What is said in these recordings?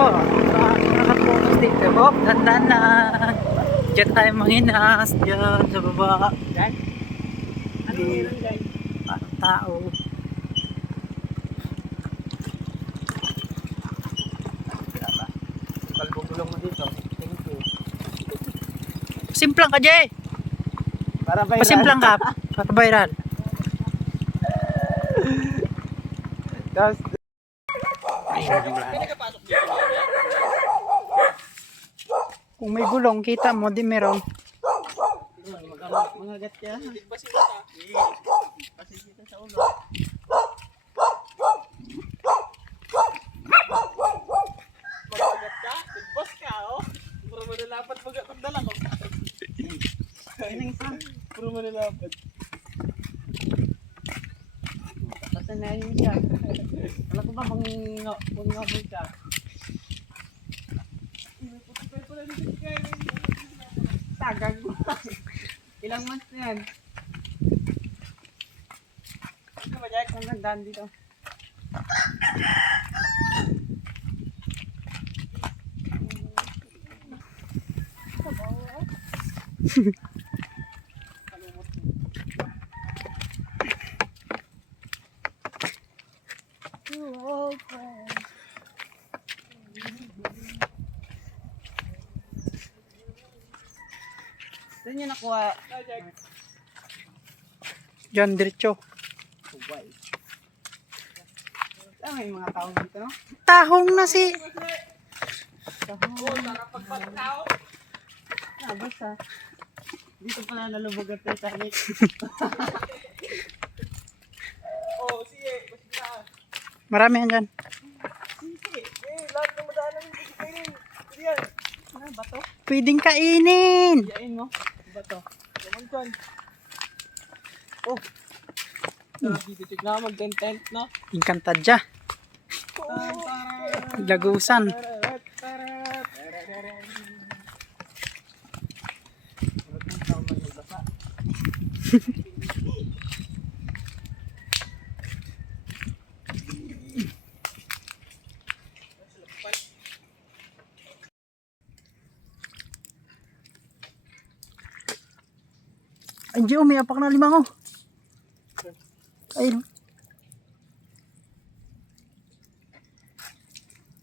Oh, nakapokus dito. Oh, ganda na. Diyan tayo manginas. Diyan sa baba. Diyan? Ano meron dyan? Parang tao. Kalbubulong mo dito. Thank you. Simplang ka, Jay. Para viral. Pasimplang ka. Para viral. Tapos, Kung may gulong, kita mo, di meron. mangagat ka. Pasigita sa ulo. Mangagat ka? Tigbas ka, oh. Puro manilapad pag dala ko. Puro manilapad. Kasanayin siya. Alam ko ba mangingabol ka? Tagag mo. Ilang months na yan? Ano ba, Jack? Ang gandaan dito. Saan niya nakuha? Diyan, diretso. Ah, may mga tao dito, no? Tahong na si... Ah, basta. Dito pala nalubog ang Titanic. Oh, sige. Basta. Marami yan dyan. Sige. Lahat ng madaanan yung pagkainin. Sige yan. Ano, bato? Pwedeng kainin. Iyain mo. Bato. Yaman dyan. Oh. Sarap dito. Tignan mag-tent, no? Inkantadya. Lagusan. Ay, Gio, may apak na limang, oh. Ayun.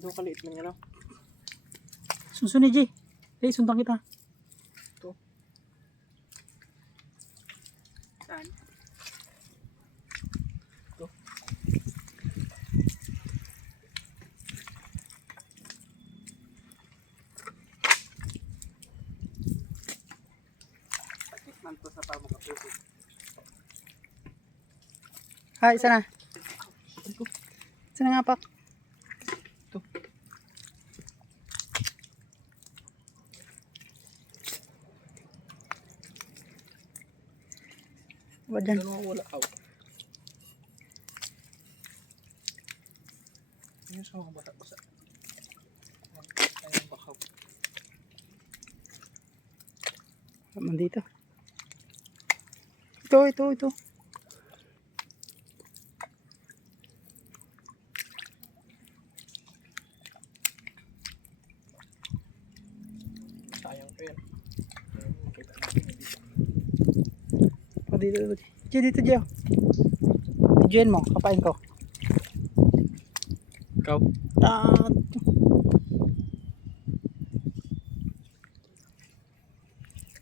Doon kaliit lang yan, no? Susunod, Jay. Hey, suntang kita. Ito. Saan? Ito. Bakit man to sa pamakapuso? Hay, isa na. Isa na nga, apak. Ito. Ba dyan? Wala aw. Ano sa mga bata-basa? Ayun bakaw. Naman dito. Ito. Sayang ko yan. Makita natin na dito. O, dito. Dito, Gio. Diyan mo, kapain ko. Ikaw?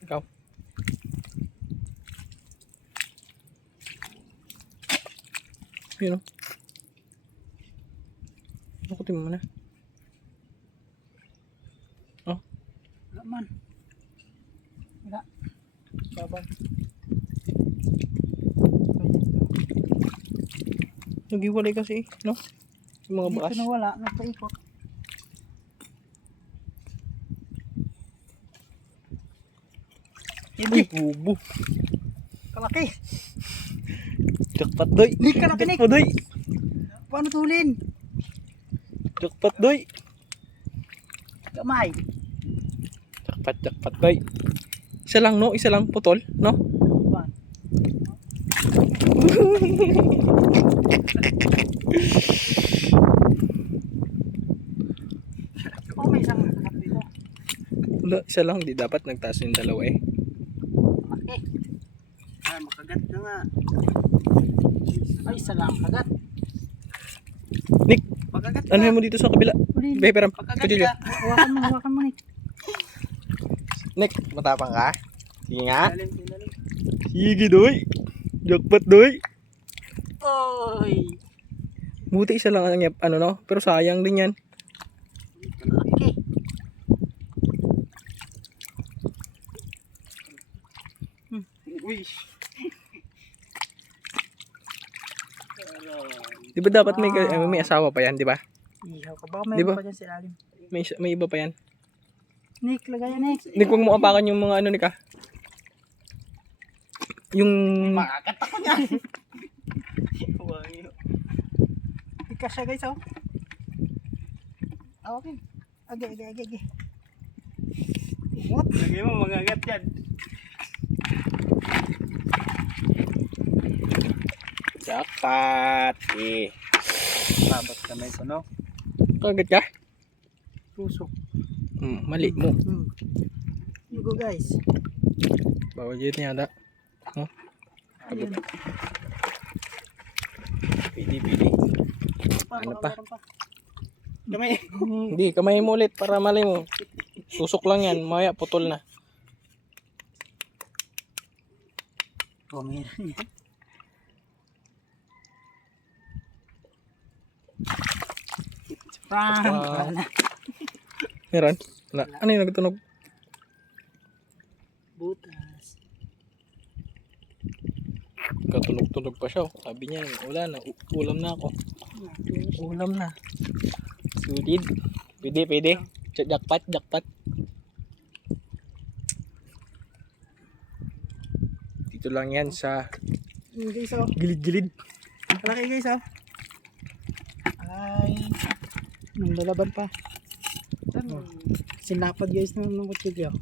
Ikaw? Yun o. Nakutin mo na. Oh? Wala man. Wala. Babang. Nag-iwalay kasi, no? Yung mga baas. Dito na wala, nagpaikot. Uy, bubo. Kalaki. Jackpot doy. Hindi ka nakinig. Jackpot doy. Paano tulin? Jackpot doy. Kamay. Jackpot doy. Isa lang, no? Isa lang putol, no? One. Oh, may isang kagat dito. Wala, isa lang. Di dapat nagtaas yung dalawa eh. Laki. Ah, makagat ka nga. Ay, isa lang ang kagat. Nick, Pagkagat ka. ano mo dito sa kabila? Uli. Paper, Pagkagat kutsilyo. ka. Hawakan mo, Nick. Nick, matapang ka? Sige nga. Ilalim, ilalim. Sige, doy. Jackpot, doy. Oy! Buti isa lang ang ano no, pero sayang din yan. Laki. Uy. Di ba dapat may asawa pa yan, di ba? Ihaw ka ba? Di Meron ba? pa dyan sa ilalim. May iba pa yan. Nick, lagay yan, Nick. Nick, huwag mo apakan yung mga ano ni ka. Yung... Makagat ako niyan. Ikas siya, guys, oh. Ah, okay. Age. What? Lagay mo, magagat yan. Jackpot! Eh. Babas kamay ko, no? Kagat ka? Tusok. Mali mo. You go, guys. Bawal dito yata. No? Ayun. Pili. Ano pa? Meron pa. Kamay. Hindi, kamay mo ulit para mali mo. Tusok lang yan, maya putol na. Oh, meron yan. Prank! Wala na. Meron? Wala. Ano yung nagtunog? Butas. Katunog-tunog pa siya. Sabi niya, wala na. Ulam na ako. Ulam na. Sulit. Pwede. Jackpot. Dito lang yan sa Guys, oh. gilid-gilid. Malaki, guys, oh. Ay. Nandalaban pa. Sinapad, guys, ng kutsilyo.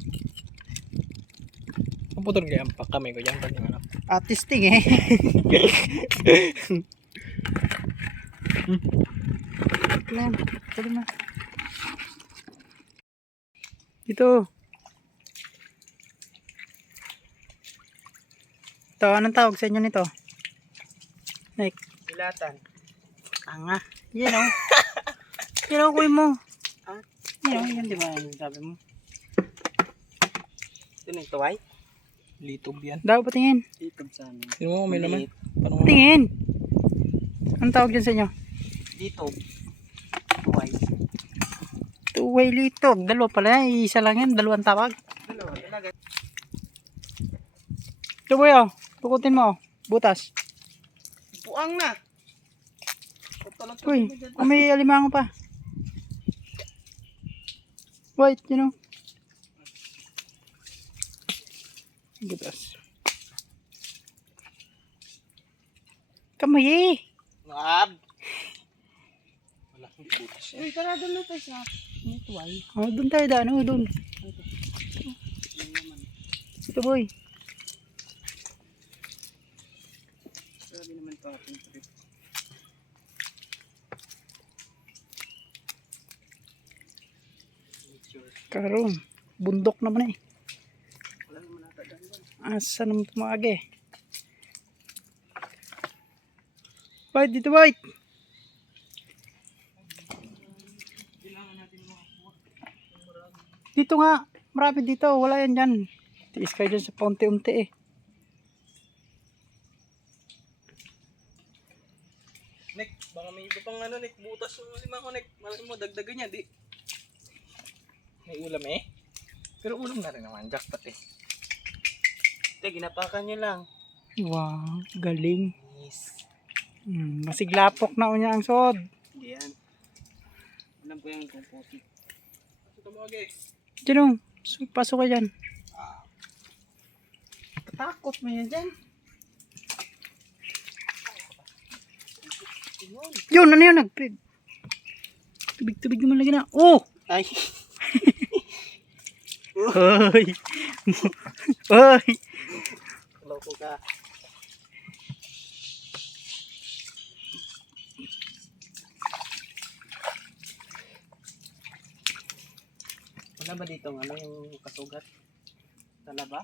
Ang putol kaya ang kamay ko dyan. Pati ano. Artisting, eh. Yan. Tuloy mo. Ito. Ito, anong tawag sa inyo nito? Nick. Ilatan. Tanga. Yan, oh. Yan, oh, kuhin mo. Ah? Yan, oh, yan, di ba? Yung sabi mo. Ito na yung tuway. Litob yan. Daw, patingin. Dito sa amin. Sino mo may laman? Parang Patingin. Anong tawag dyan sa inyo? Dito. Tuway. Two-way litog. Dalawa pala yan. Isa lang yan. Dalawang tawag. Dalawa. Talaga. Ito, boy, oh. Tukutin mo, oh. Butas. Buang na. Uy, may alimango pa. Wait, you know. Butas. Kamay, eh. Ngab. wala. Butas. Uy, tara doon na tayo sa tuway. Oh, doon tayo daan. Oh, doon. Ito, boy. Sabi naman pa ating trip. Karoon. Bundok naman, eh. Wala naman natadaan. Asa naman tumagi? Wait, dito, wait. Dito nga. Marami dito. Wala yan dyan. Tiis kayo dyan sa paunti-unti, eh. Nick, baka may iba pang ano, Nick. Butas yung lima ko, Nick. Malaki mo, dagdagan niya, di. May ulam eh. Pero ulam na rin naman, jackpot eh. Ito, ginapakan nyo lang. Wow, galing. Yes. Masiglapok na unya ang sod. Hindi yan. Alam ko yung kumputi. Ito mo, guys. Diyan, pasok ka dyan. Takot mo yan dyan. Yun, ano yun? Tubig-tubig naman lagi na. Oh! Ay. Hoy! Hoy! Loko ka. Wala ba dito ano yung kasugat? Wala ba?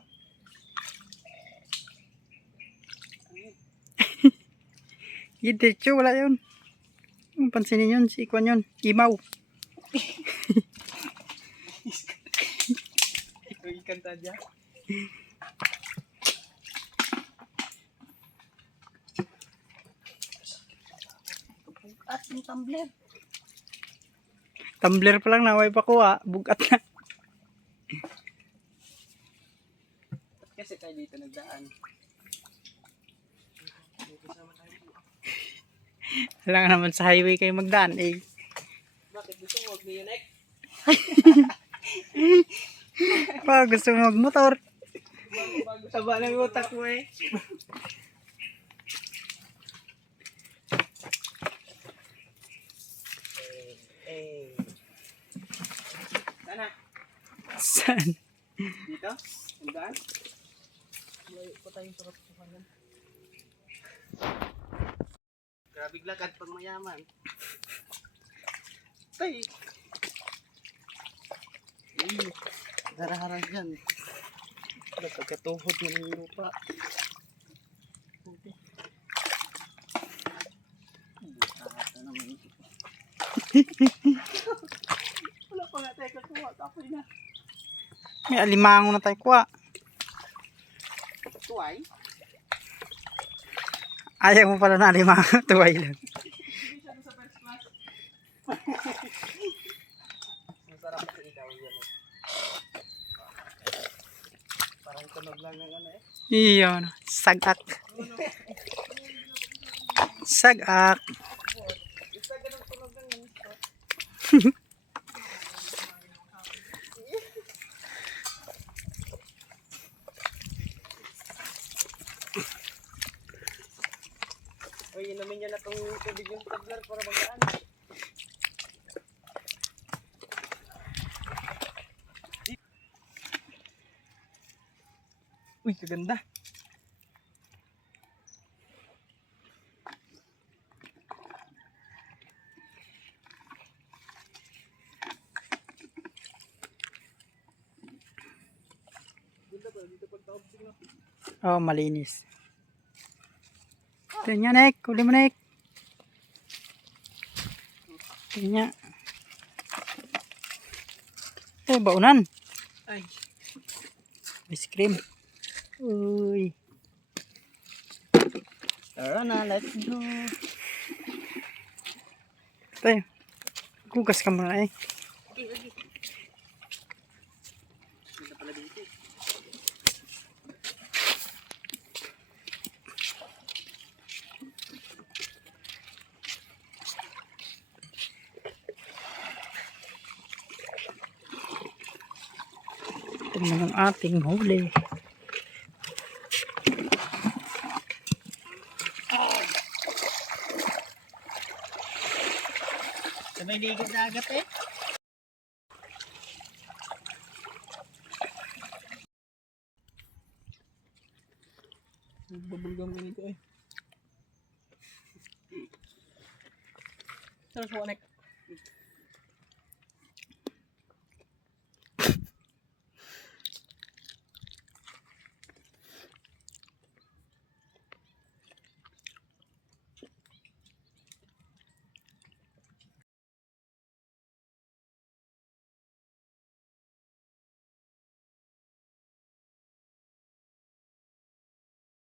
Diretso, wala yun. Pansinin yun, si Ikwan yun. Imaw. Yung kanta dyan. At yung tumbler. Tumbler pa lang, naway pa kuha. Bugat na. Kasi tayo dito nagdaan. Kailangan naman sa highway kayo magdaan eh. Bakit gusto mo huwag niyo Nek? Pa, gusto mo magmotor. Bago taba ng utak mo eh. Eh. Sana? Saan? Dito? Nagdaan? Layo pa tayong sarap sa kanan. Grabe lakad pag mayaman. Tay! Harang-harang dyan. Nagkagatuhod na ng lupa. Okay. Wala pa nga tayo kakuha. Kapoy na. May alimango na tayo kuha. Tuway? Ayaw mo pala na alimango. Tuway lang. Hindi siya sa first class. Masarap sa ilaw yan eh. Parang tunog lang ng ano eh. Iyon. Sagak. Sagak. Isa ganun tunog lang yun. Uy, inumin niya na itong tubig yung tabler para magaan. Uy, kaganda. Oh, malinis. Ito niya, Nek. Huli mo, Nek. Ito niya. Eh, baunan. Ay, Ice cream. Uy. tara na, let's go. Ito. Kugas ka muna eh. Okay, okay. Ganda pala dito eh. Ito naman ang ating huli. Sabay ligid na agad eh. Babulgam ganito eh. Sarap sa connect.